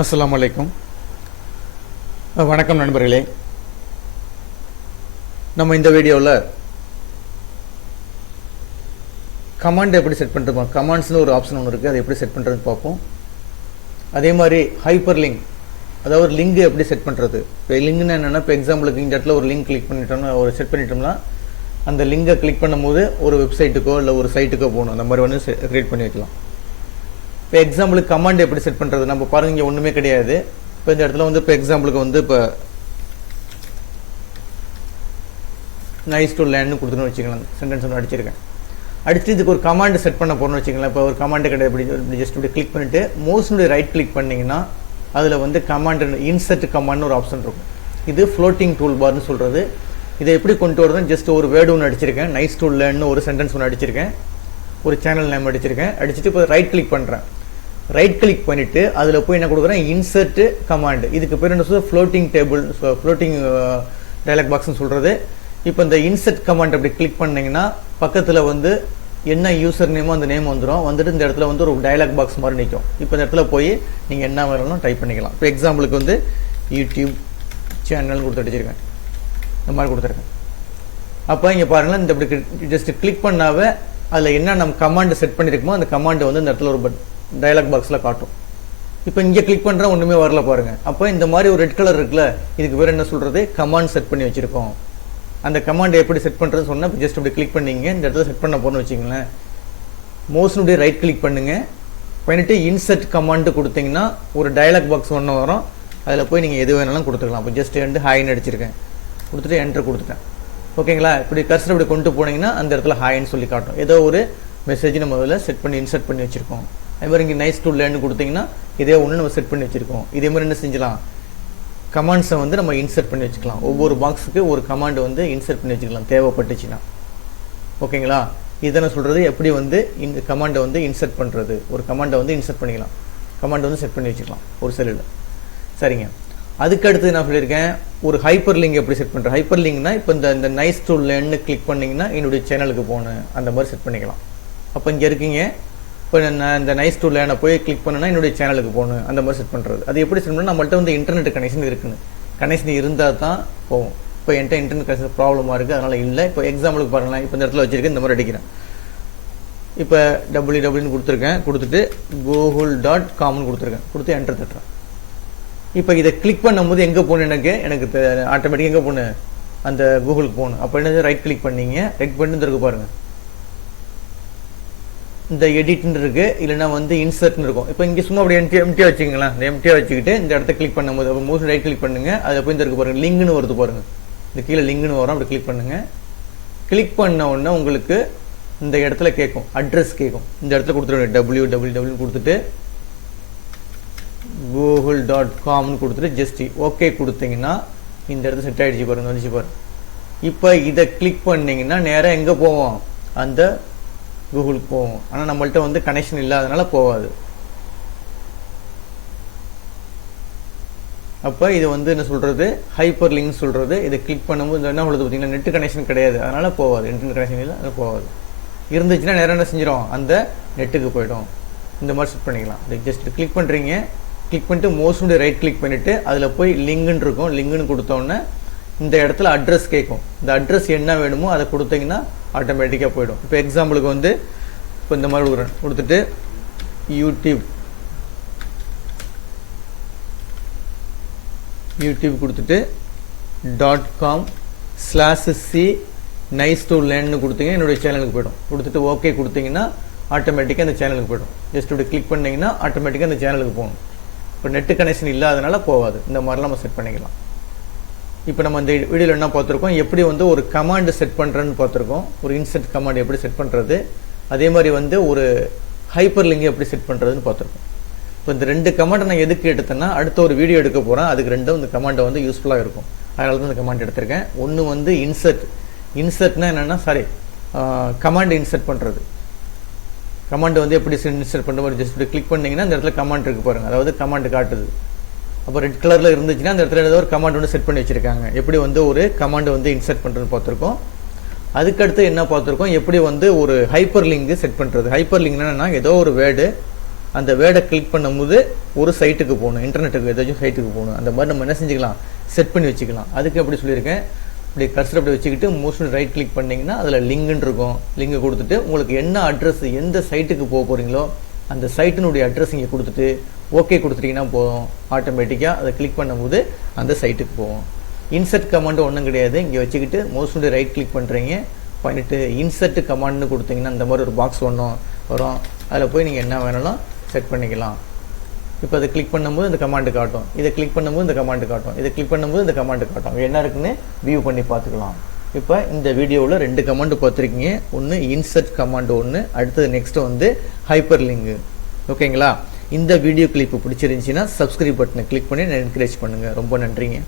அஸ்ஸலாமு அலைக்கும். வணக்கம் நண்பர்களே. நம்ம இந்த வீடியோவில் கமாண்ட் எப்படி செட் பண்ணுறோம், கமாண்ட்ஸ்னு ஒரு ஆப்ஷன் ஒன்று இருக்குது, அதை எப்படி செட் பண்ணுறதுன்னு பார்ப்போம். அதே மாதிரி ஹைப்பர் லிங்க், அதாவது லிங்க் எப்படி செட் பண்ணுறது. இப்போ லிங்க்னு என்னென்னா, இப்போ எக்ஸாம்பிளுக்கு இந்த இடத்துல ஒரு லிங்க் கிளிக் பண்ணிட்டோம்னா, ஒரு செட் பண்ணிட்டோம்னா அந்த லிங்கை கிளிக் பண்ணும்போது ஒரு வெப்சைட்டுக்கோ இல்லை ஒரு சைட்டுக்கோ போகணும், அந்த மாதிரி வந்து கிரியேட் பண்ணி வைக்கலாம். இப்போ எக்ஸாம்பிளுக்கு கமாண்ட் எப்படி செட் பண்ணுறது, நம்ம பாருங்க இங்கே ஒன்றுமே கிடையாது. இப்போ இந்த இடத்துல வந்து இப்போ எக்ஸாம்பிளுக்கு வந்து இப்போ நைஸ் டு லேர்ன்னு கொடுத்துன்னு வச்சுக்கலாம். சென்டென்ஸ் ஒன்று அடிச்சிருக்கேன். அடிச்சு இதுக்கு ஒரு கமாண்ட் செட் பண்ண போகிறோம்னு வச்சுக்கலாம். இப்போ ஒரு கமாண்ட் கிடையாது, இப்படி ஜஸ்ட் இப்படி கிளிக் பண்ணிவிட்டு மோஸ்ட்னுடைய ரைட் கிளிக் பண்ணிங்கன்னா அதில் வந்து கமாண்ட் இன்சர்ட் கமாண்ட்னு ஒரு ஆப்ஷன் இருக்கும். இது ஃப்ளோட்டிங் டூல் பார்னு சொல்கிறது. இதை எப்படி கொண்டு வரதுன்னு ஜஸ்ட் ஒரு வேர்டு ஒன்று அடிச்சிருக்கேன், நைஸ் டு லேர்ன்னு ஒரு சென்டென்ஸ் ஒன்று அடிச்சிருக்கேன், ஒரு சேனல் நேம் அடிச்சிருக்கேன். அடிச்சுட்டு இப்போ ரைட் கிளிக் பண்ணுறேன். ரைட் கிளிக் பண்ணிவிட்டு அதில் போய் என்ன கொடுக்குறேன், இன்சர்ட் கமாண்ட். இதுக்கு பேர் என்ன சொல்றது, ஃப்ளோட்டிங் டேபிள், ஃப்ளோட்டிங் டயலாக் பாக்ஸ்னு சொல்கிறது. இப்போ இந்த இன்சர்ட் கமாண்ட் அப்படி கிளிக் பண்ணிங்கன்னா பக்கத்தில் வந்து என்ன யூசர் நேமோ அந்த நேம் வந்துடும். வந்துட்டு இந்த இடத்துல வந்து ஒரு டயலாக் பாக்ஸ் மாதிரி நிற்கும். இப்போ இந்த இடத்துல போய் நீங்கள் என்ன வேணாலும் டைப் பண்ணிக்கலாம். இப்போ எக்ஸாம்பிளுக்கு வந்து யூடியூப் சேனல் கொடுத்து அடிச்சிருக்கேன், இந்த மாதிரி கொடுத்துருக்கேன். அப்போ இங்கே பாருங்களேன், இந்த இப்படி ஜஸ்ட் கிளிக் பண்ணாவே அதில் என்ன நம்ம கமாண்ட் செட் பண்ணியிருக்கோமோ அந்த கமாண்ட் வந்து இந்த இடத்துல ஒரு டயலாக் பாக்ஸில் காட்டும். இப்போ இங்கே கிளிக் பண்ணுற ஒன்றுமே வரல பாருங்கள். அப்போ இந்த மாதிரி ஒரு ரெட் கலர் இருக்குல்ல, இதுக்கு பேர் என்ன சொல்கிறது, கமாண்ட் செட் பண்ணி வச்சுருக்கோம். அந்த கமாண்ட் எப்படி செட் பண்ணுறதுன்னு சொன்னால் ஜஸ்ட் இப்படி கிளிக் பண்ணிங்க, இந்த இடத்துல செட் பண்ண போகணும்னு வச்சிங்களேன். மோஸ்ட்னுடைய ரைட் கிளிக் பண்ணுங்கள், பண்ணிவிட்டு இன்சர்ட் கமாண்ட் கொடுத்தீங்கன்னா ஒரு டயலாக் பாக்ஸ் ஒன்று வரும். அதில் போய் நீங்கள் எது வேணாலும் கொடுத்துக்கலாம். இப்போ ஜஸ்ட் வந்து ஹாய்னு அடிச்சிருக்கேன், கொடுத்துட்டு என்ட்ரு கொடுத்துட்டேன். ஓகேங்களா. இப்படி கர்சர் இப்படி கொண்டு போனீங்கன்னா அந்த இடத்துல ஹாய்ன்னு சொல்லி காட்டும். ஏதோ ஒரு மெசேஜ் நம்ம அதில் செட் பண்ணி இன்சர்ட் பண்ணி வச்சுருக்கோம். அதே மாதிரி இங்கே நைஸ் டு லேர்ன்னு கொடுத்தீங்கன்னா இதே ஒன்று நம்ம செட் பண்ணி வச்சுருக்கோம். இதே மாதிரி என்ன செஞ்சலாம், கமாண்ட்ஸை வந்து நம்ம இன்சர்ட் பண்ணி வச்சுக்கலாம். ஒவ்வொரு பாக்ஸுக்கு ஒரு கமாண்ட் வந்து இன்சர்ட் பண்ணி வச்சுக்கலாம் தேவைப்பட்டுச்சுன்னா. ஓகேங்களா. இதனை சொல்கிறது எப்படி வந்து இந்த கமாண்டை வந்து இன்சர்ட் பண்ணுறது. ஒரு கமாண்டை வந்து இன்சர்ட் பண்ணிக்கலாம், கமாண்டை வந்து செட் பண்ணி வச்சுக்கலாம் ஒரு செல்லில். சரிங்க. அதுக்கடுத்து நான் சொல்லியிருக்கேன், ஒரு ஹைப்பர் லிங்க் எப்படி செட் பண்ணுறேன். ஹைப்பர் லிங்க்னா இப்போ இந்த நைஸ் டு லேர்ன்னு கிளிக் பண்ணிங்கன்னா என்னுடைய சேனலுக்கு போகணும், அந்த மாதிரி செட் பண்ணிக்கலாம். அப்போ இங்கே இருக்கீங்க, இப்போ நான் இந்த நைஸ் டு லேர்னை போய் கிளிக் பண்ணேன்னா என்னுடைய சேனலுக்கு போகணும், அந்த மாதிரி செட் பண்ணுறது. அது எப்படி செட் பண்ணால் நம்மள்ட்ட வந்து இன்டர்நெட் கனெக்ஷன் இருக்குன்னு, கனெக்ஷன் இருந்தால் தான் போகும். இப்போ என்கிட்ட இன்டர்நெட் கனெக்ஷன் ப்ராப்ளமாக இருக்குது, அதனால் இல்லை. இப்போ எக்ஸாம்பிளுக்கு பாருங்களேன், இப்போ இந்த இடத்துல வச்சுருக்கேன், இந்த மாதிரி அடிக்கிறேன். இப்போ www கொடுத்துருக்கேன், கொடுத்துட்டு google.comனு கொடுத்துருக்கேன், கொடுத்து என்டர் தட்டுறேன். இப்போ இதை கிளிக் பண்ணும்போது எங்கே போகணும், எனக்கு ஆட்டோமேட்டிக்காக எங்கே போகணும், அந்த கூகுளுக்கு போகணும். அப்போ என்ன ரைட் கிளிக் பண்ணீங்க, ரைட் பண்ணி இருக்கு பாருங்கள், இந்த எடிட்னு இருக்குது, இல்லைனா வந்து இன்சர்ட்னு இருக்கும். இப்போ இங்கே சும்மா அப்படி எம்டியாக வச்சுக்கலாம். இந்த எம்டியாக வச்சுக்கிட்டு இந்த இடத்த கிளிக் பண்ணும்போது அப்போ மோஸ்ட் ரைட் கிளிக் பண்ணுங்கள், அதில் போய் இந்த இருக்கு பாருங்கள், லிங்க்னு வருது பாருங்கள், இந்த கீழே லிங்க்னு வரும். அப்படி கிளிக் பண்ணுங்கள். கிளிக் பண்ண உடனே உங்களுக்கு இந்த இடத்துல கேட்கும், அட்ரஸ் கேட்கும். இந்த இடத்துல கொடுத்துருங்க www கொடுத்துட்டு google.comனு கொடுத்துட்டு ஜஸ்ட் ஓகே கொடுத்தீங்கன்னா இந்த இடத்துல செட் ஆகிடுச்சு பாருங்க, வந்துச்சு பாருங்க. இப்போ இதை கிளிக் பண்ணிங்கன்னா நேராக எங்கே போவோம், அந்த கூகுளுக்கு போவோம். ஆனால் நம்மள்ட்ட வந்து கனெக்ஷன் இல்லாதனால போகாது. அப்போ இது வந்து என்ன சொல்கிறது, ஹைப்பர் லிங்க் சொல்கிறது. இதை கிளிக் பண்ணும்போது என்ன சொல்கிறது பார்த்தீங்கன்னா, நெட் கனெக்ஷன் கிடையாது, அதனால் போகாது. இன்டர்நெட் கனெக்ஷன் இல்லை, அதனால் போகாது. இருந்துச்சுன்னா நேரம் என்ன செஞ்சிடும், அந்த நெட்டுக்கு போய்டும். இந்த மாதிரி செட் பண்ணிக்கலாம். இதை ஜஸ்ட் கிளிக் பண்ணுறீங்க, கிளிக் பண்ணிட்டு மோஸ்ட்னுடைய ரைட் கிளிக் பண்ணிவிட்டு அதில் போய் லிங்குன்னு இருக்கும், லிங்குன்னு கொடுத்தோன்னே இந்த இடத்துல அட்ரஸ் கேட்கும். இந்த அட்ரஸ் என்ன வேணுமோ அதை கொடுத்தீங்கன்னா ஆட்டோமேட்டிக்காக போய்டும். இப்போ எக்ஸாம்பிளுக்கு வந்து இப்போ இந்த மாதிரி கொடுக்குறேன், கொடுத்துட்டு யூடியூப் கொடுத்துட்டு .com/c நைஸ் டு லேர்ன்னு கொடுத்தீங்கன்னா என்னுடைய சேனலுக்கு போய்டும். கொடுத்துட்டு ஓகே கொடுத்தீங்கன்னா ஆட்டோமேட்டிக்காக அந்த சேனலுக்கு போய்டும். ஜஸ்ட் இப்படி கிளிக் பண்ணிங்கன்னா ஆட்டோமேட்டிக்காக அந்த சேனலுக்கு போகணும். இப்போ நெட்டு கனெக்ஷன் இல்லாதனால போகாது. இந்த மாதிரிலாம் நம்ம செட் பண்ணிக்கலாம். இப்போ நம்ம இந்த வீடியோவில் என்ன பார்த்துருக்கோம், எப்படி வந்து ஒரு கமாண்டு செட் பண்ணுறேன்னு பார்த்துருக்கோம். ஒரு இன்சர்ட் கமாண்ட் எப்படி செட் பண்ணுறது, அதே மாதிரி வந்து ஒரு ஹைப்பர் லிங்க் எப்படி செட் பண்ணுறதுன்னு பார்த்துருக்கோம். இப்போ இந்த ரெண்டு கமாண்டை நான் எதுக்கு எடுத்தேன்னா, அடுத்த ஒரு வீடியோ எடுக்க போகிறேன், அதுக்கு ரெண்டும் இந்த கமாண்டை வந்து யூஸ்ஃபுல்லாக இருக்கும், அதனால தான் இந்த கமாண்ட் எடுத்திருக்கேன். ஒன்று வந்து இன்சர்ட்னா என்னென்னா, கமாண்ட் இன்சர்ட் பண்ணுறது. கமாண்ட் வந்து எப்படி இன்சர்ட் பண்ணுற மாதிரி ஜஸ்ட் கிளிக் பண்ணிங்கன்னா இந்த இடத்துல கமாண்ட் இருக்குது பாருங்கள், அதாவது கமாண்ட் காட்டுது. அப்போ ரெட் கலரில் இருந்துச்சுன்னா அந்த இடத்துல ஏதோ ஒரு கமாண்ட் வந்து செட் பண்ணி வச்சுருக்காங்க. எப்படி வந்து ஒரு கமாண்ட் வந்து இன்சர்ட் பண்ணுறதுன்னு பார்த்துருக்கோம். அதுக்கடுத்து என்ன பார்த்துருக்கோம், எப்படி வந்து ஒரு ஹைப்பர் லிங்க் செட் பண்ணுறது. ஹைப்பர் லிங்க்னா ஏதோ ஒரு வேர்டு அந்த வேர்டை கிளிக் பண்ணும்போது ஒரு சைட்டுக்கு போகணும், இன்டர்நெட்டுக்கு ஏதாச்சும் சைட்டுக்கு போகணும். அந்த மாதிரி நம்ம என்ன செஞ்சுக்கலாம், செட் பண்ணி வச்சுக்கலாம். அதுக்கு எப்படி சொல்லியிருக்கேன், இப்படி கர்சர் அப்படி வச்சுக்கிட்டு மோஸ்ட்லி ரைட் கிளிக் பண்ணிங்கன்னா அதில் லிங்குன்னு இருக்கும். லிங்கு கொடுத்துட்டு உங்களுக்கு என்ன அட்ரஸ் எந்த சைட்டுக்கு போக போகிறீங்களோ அந்த சைட்டினுடைய அட்ரஸ் இங்கே கொடுத்துட்டு ஓகே கொடுத்துட்டீங்கன்னா போதும். ஆட்டோமேட்டிக்காக அதை கிளிக் பண்ணும்போது அந்த சைட்டுக்கு போகும். இன்சர்ட் கமாண்டு ஒன்றும் கிடையாது. இங்கே வச்சுக்கிட்டு மோஸ்ட்லி ரைட் கிளிக் பண்ணுறீங்க, பண்ணிவிட்டு இன்சர்ட் கமாண்ட்னு கொடுத்தீங்கன்னா இந்த மாதிரி ஒரு பாக்ஸ் ஒன்றும் வரும். அதில் போய் நீங்கள் என்ன வேணாலும் செட் பண்ணிக்கலாம். இப்போ அதை கிளிக் பண்ணும்போது இந்த கமாண்டு காட்டும், இதை கிளிக் பண்ணும்போது இந்த கமாண்டு காட்டும், இதை கிளிக் பண்ணும்போது இந்த கமாண்டு காட்டும். என்ன இருக்குன்னு வியூ பண்ணி பார்த்துக்கலாம். இப்போ இந்த வீடியோவில் 2 கமாண்டு பார்த்துருக்கீங்க. ஒன்று இன்சர்ட் கமாண்டு ஒன்று, அடுத்தது நெக்ஸ்ட்டு வந்து ஹைப்பர் லிங்கு. ஓகேங்களா? இந்த வீடியோ கிளிப்பு பிடிச்சிருந்துச்சின்னா சப்ஸ்கிரைப் பட்டனை கிளிக் பண்ணி என்கரேஜ் பண்ணுங்கள். ரொம்ப நன்றிங்க.